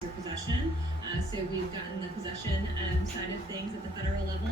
possession. So we've gotten the possession side of things at the federal level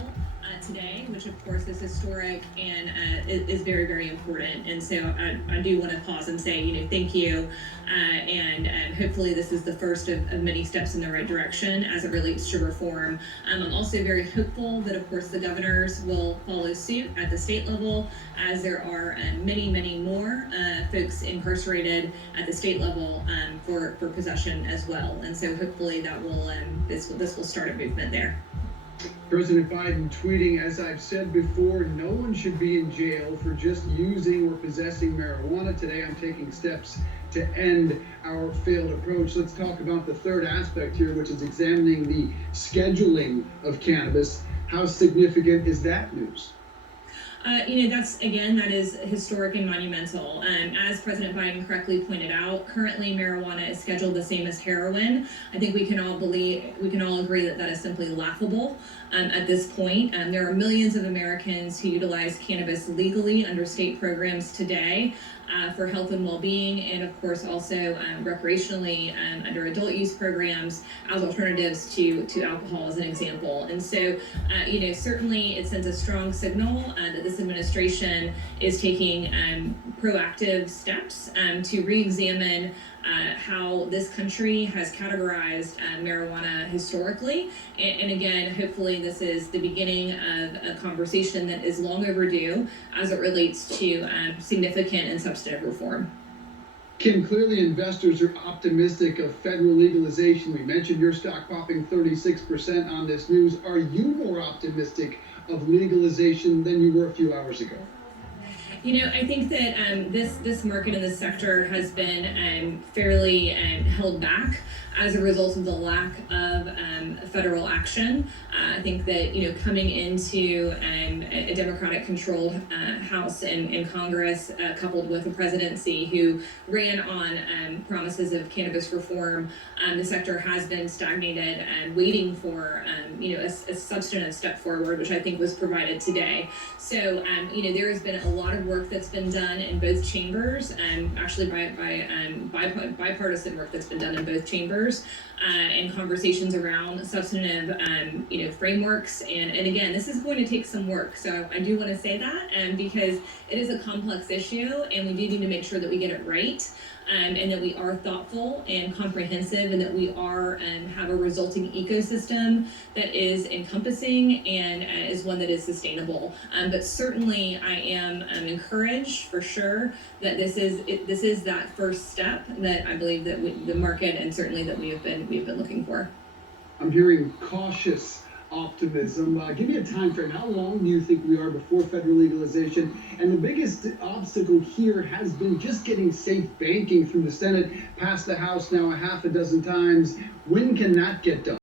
today, which of course is historic and is very, very important. And so I do want to pause and say, thank you. And hopefully this is the first of many steps in the right direction as it relates to reform. I'm also very hopeful that, of course, the governors will follow suit at the state level, as there are many, many more folks incarcerated at the state level for possession as well. And so hopefully that will this will start a movement there. President Biden tweeting, as I've said before, no one should be in jail for just using or possessing marijuana. Today I'm taking steps to end our failed approach. Let's talk about the third aspect here, which is examining the scheduling of cannabis. How significant is that news? That is historic and monumental. As President Biden correctly pointed out, currently marijuana is scheduled the same as heroin. I think we can all agree that is simply laughable at this point. There are millions of Americans who utilize cannabis legally under state programs today for health and well-being, and of course also recreationally under adult use programs as alternatives to alcohol, as an example. And so, certainly it sends a strong signal that this administration is taking proactive steps to re-examine how this country has categorized marijuana historically. And again, hopefully this is the beginning of a conversation that is long overdue as it relates to significant and substantive reform. Kim, clearly investors are optimistic of federal legalization. We mentioned your stock popping 36% on this news. Are you more optimistic of legalization than you were a few hours ago? I think that this market and this sector has been fairly held back as a result of the lack of federal action. I think that coming into a Democratic-controlled House and Congress, coupled with a presidency who ran on promises of cannabis reform, the sector has been stagnated and waiting for a substantive step forward, which I think was provided today. So there has been a lot of work that's been done in both chambers, actually bipartisan work that's been done in both chambers, and conversations around substantive frameworks. And again, this is going to take some work. So I do want to say that because it is a complex issue, and we do need to make sure that we get it right. And that we are thoughtful and comprehensive, and that we are have a resulting ecosystem that is encompassing and is one that is sustainable. But certainly, I am encouraged for sure that this is that first step that I believe that the market and certainly that we've been looking for. I'm hearing cautious optimism. Give me a time frame. How long do you think we are before federal legalization? And the biggest obstacle here has been just getting safe banking through the Senate, past the House now a half a dozen times. When can that get done?